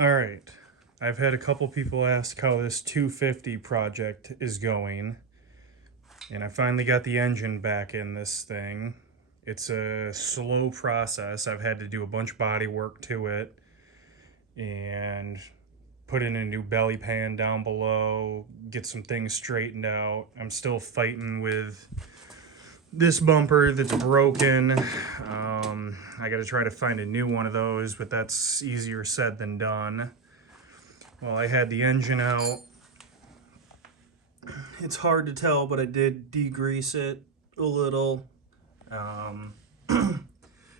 All right. I've had a couple people ask how this 250 project is going, and I finally got the engine back in this thing. It's a slow process. I've had to do a bunch of body work to it and put in a new belly pan down below, get some things straightened out. I'm still fighting with this bumper that's broken. I got to try to find a new one of those, but that's easier said than done. Well, I had the engine out. It's hard to tell, but I did degrease it a little.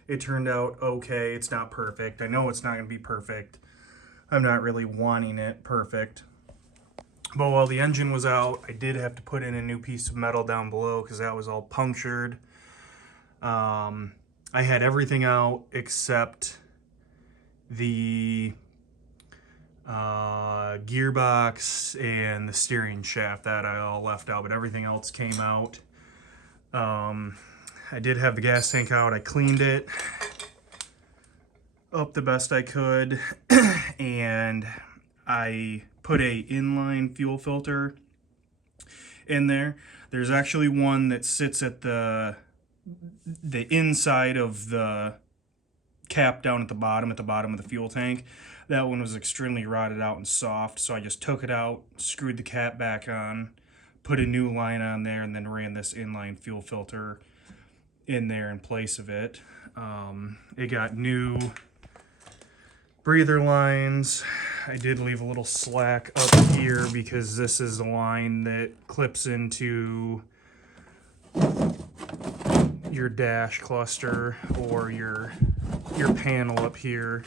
It turned out okay. It's not perfect. I know it's not going to be perfect. I'm not really wanting it perfect. But while the engine was out, I did have to put in a new piece of metal down below because that was all punctured. I had everything out except the gearbox and the steering shaft. That I all left out, but everything else came out. I did have the gas tank out. I cleaned it up the best I could, and I put a inline fuel filter in there. There's actually one that sits at the inside of the cap down at the bottom of the fuel tank. That one was extremely rotted out and soft, so I just took it out, screwed the cap back on, put a new line on there, and then ran this inline fuel filter in there in place of it. It got new breather lines. I did leave a little slack up here because this is the line that clips into your dash cluster or your panel up here,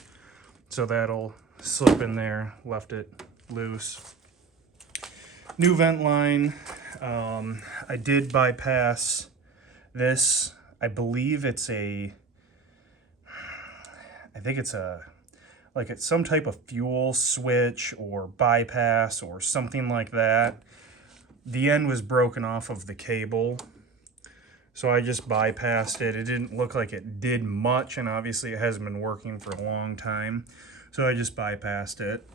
so that'll slip in there. Left it loose. New vent line. I did bypass this. I believe it's I think it's it's some type of fuel switch or bypass or something like that. The end was broken off of the cable, so I just bypassed it. It didn't look like it did much, and obviously it hasn't been working for a long time, so I just bypassed it.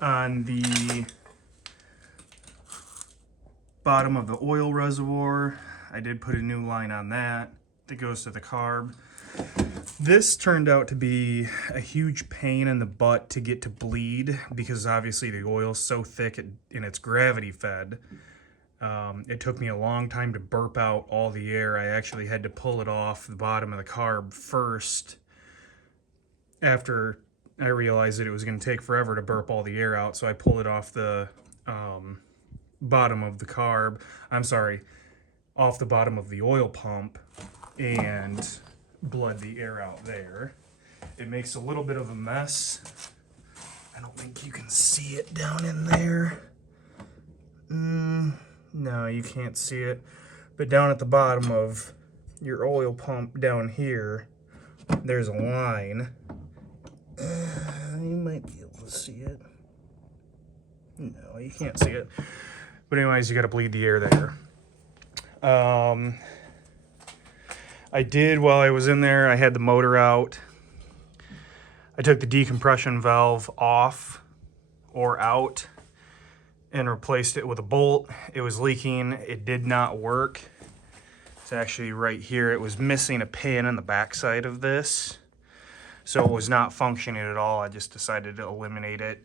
On the bottom of the oil reservoir, I did put a new line on that goes to the carb. This turned out to be a huge pain in the butt to get to bleed because obviously the oil's so thick and it's gravity fed. It took me a long time to burp out all the air. I actually had to pull it off the bottom of the carb first after I realized that it was going to take forever to burp all the air out, so I pulled it off the bottom of the carb. Off the bottom of the oil pump and bled the air out there. It makes a little bit of a mess. I don't think you can see it down in there. No, you can't see it. But down at the bottom of your oil pump down here, there's a line. You might be able to see it. No, you can't see it. But anyways, you gotta bleed the air there. I did, while I was in there, I had the motor out. I took the decompression valve off or out and replaced it with a bolt. It was leaking. It did not work. It's actually right here. It was missing a pin in the backside of this, so it was not functioning at all. I just decided to eliminate it.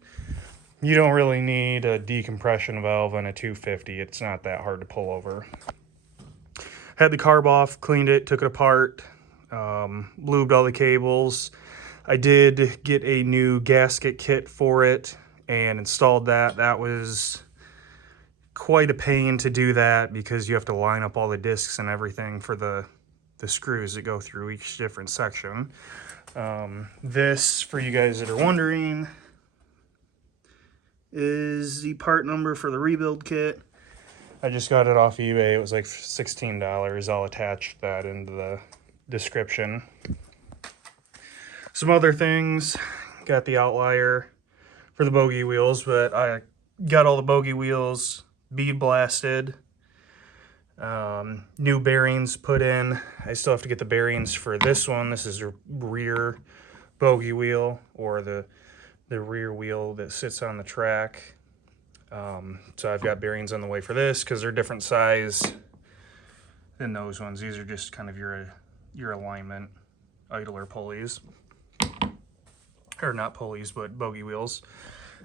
You don't really need a decompression valve on a 250. It's not that hard to pull over. Had the carb off, cleaned it, took it apart, lubed all the cables. I did get a new gasket kit for it and installed that. That was quite a pain to do that because you have to line up all the discs and everything for the screws that go through each different section. This, for you guys that are wondering, is the part number for the rebuild kit. I just got it off eBay. It was like $16. I'll attach that into the description. Some other things. Got the outlier for the bogey wheels, but I got all the bogey wheels bead blasted. New bearings put in. I still have to get the bearings for this one. This is a rear bogey wheel or the rear wheel that sits on the track. So I've got bearings on the way for this because they're different size than those ones. These are just kind of your alignment idler pulleys, or not pulleys, but bogey wheels.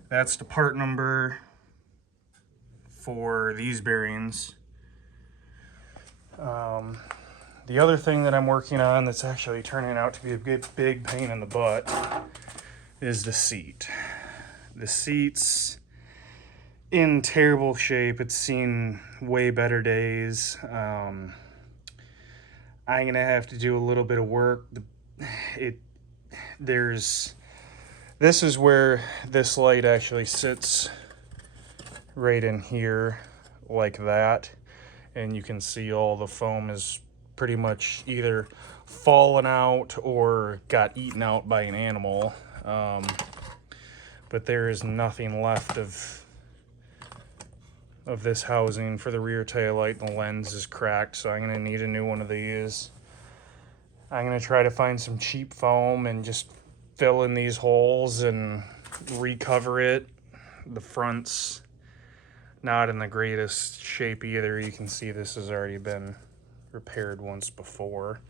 That's the part number for these bearings. The other thing that I'm working on that's actually turning out to be a big pain in the butt is the seat. The seat's in terrible shape. It's seen way better days. I'm gonna have to do a little bit of work. This is where this light actually sits, right in here like that, and you can see all the foam is pretty much either fallen out or got eaten out by an animal. But there is nothing left of this housing for the rear taillight. The lens is cracked, so I'm gonna need a new one of these. I'm gonna try to find some cheap foam and just fill in these holes and recover it. The front's not in the greatest shape either. You can see this has already been repaired once before.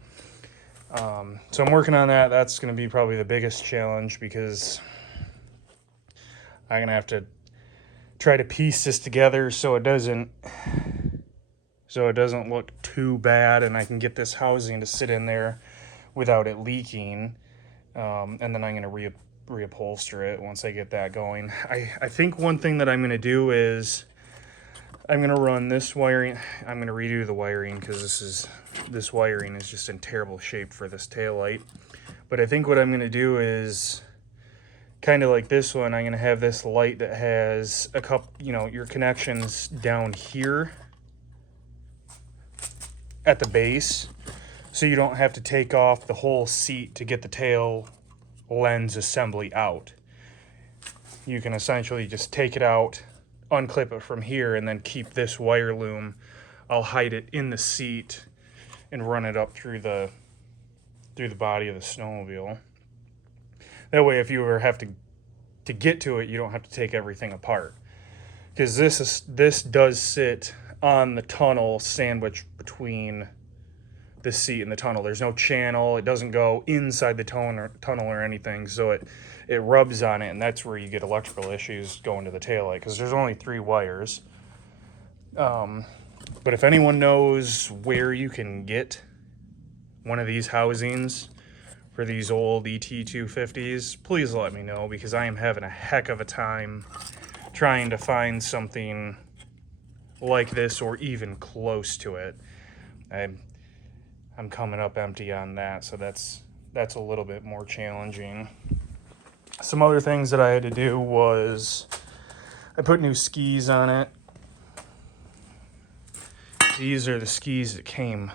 So I'm working on that. That's going to be probably the biggest challenge because I'm going to have to try to piece this together so it doesn't look too bad, and I can get this housing to sit in there without it leaking. And then I'm going to reupholster it once I get that going. I think one thing that I'm going to do is I'm going to run this wiring. I'm going to redo the wiring because this wiring is just in terrible shape for this taillight. But I think what I'm going to do is kind of like this one. I'm going to have this light that has a couple, your connections down here at the base, so you don't have to take off the whole seat to get the tail lens assembly out. You can essentially just take it out, unclip it from here, and then keep this wire loom. I'll hide it in the seat and run it up through the body of the snowmobile. That way, if you ever have to get to it, you don't have to take everything apart. Because this does sit on the tunnel, sandwiched between the seat and the tunnel. There's no channel. It doesn't go inside the tunnel or anything, so it rubs on it, and that's where you get electrical issues going to the taillight, because there's only 3 wires. But if anyone knows where you can get one of these housings for these old ET250s, please let me know, because I am having a heck of a time trying to find something like this or even close to it. I'm coming up empty on that, so that's a little bit more challenging. Some other things that I had to do was I put new skis on it. These are the skis that came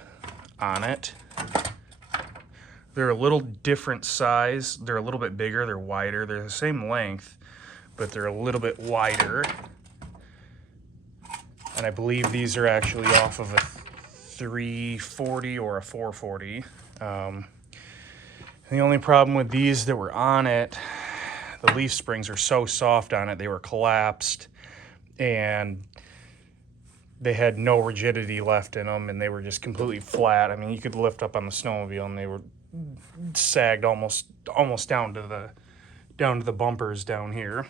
on it. They're a little different size. They're a little bit bigger. They're wider. They're the same length, but they're a little bit wider. And I believe these are actually off of a 340 or a 440. The only problem with these that were on it, the leaf springs are so soft on it, they were collapsed, and they had no rigidity left in them, and they were just completely flat. I mean, you could lift up on the snowmobile and they were sagged almost down to the bumpers down here.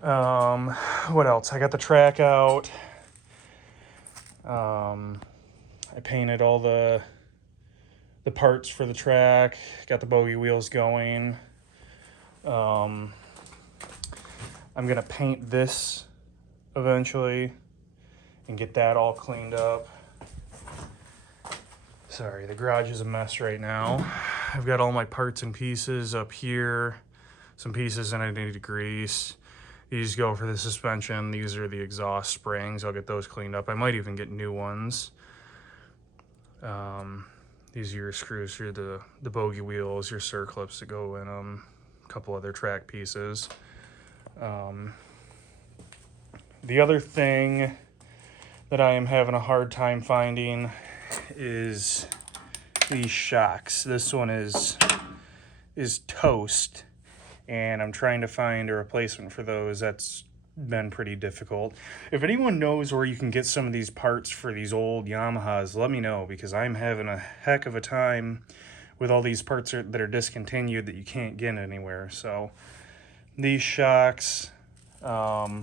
What else? I got the track out. I painted all the parts for the track, got the bogey wheels going. I'm gonna paint this eventually and get that all cleaned up. Sorry, the garage is a mess right now. I've got all my parts and pieces up here, some pieces that I need to grease. These go for the suspension. These are the exhaust springs. I'll get those cleaned up. I might even get new ones. These are your screws for the bogey wheels, your circlips that go in them, a couple other track pieces. The other thing that I am having a hard time finding is these shocks. This one is is toast, and I'm trying to find a replacement for those. That's been pretty difficult. If anyone knows where you can get some of these parts for these old Yamahas, let me know, because I'm having a heck of a time with all these parts that are discontinued that you can't get anywhere. So these shocks, the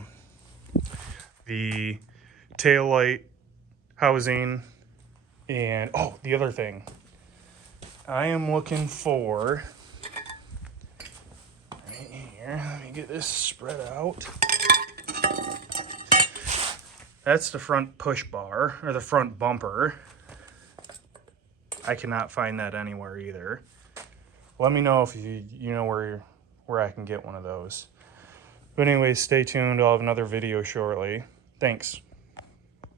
tail light housing, and oh, the other thing, I am looking for, right here, let me get this spread out. That's the front push bar, or the front bumper. I cannot find that anywhere either. Let me know if you know where I can get one of those. But anyways, stay tuned. I'll have another video shortly. Thanks.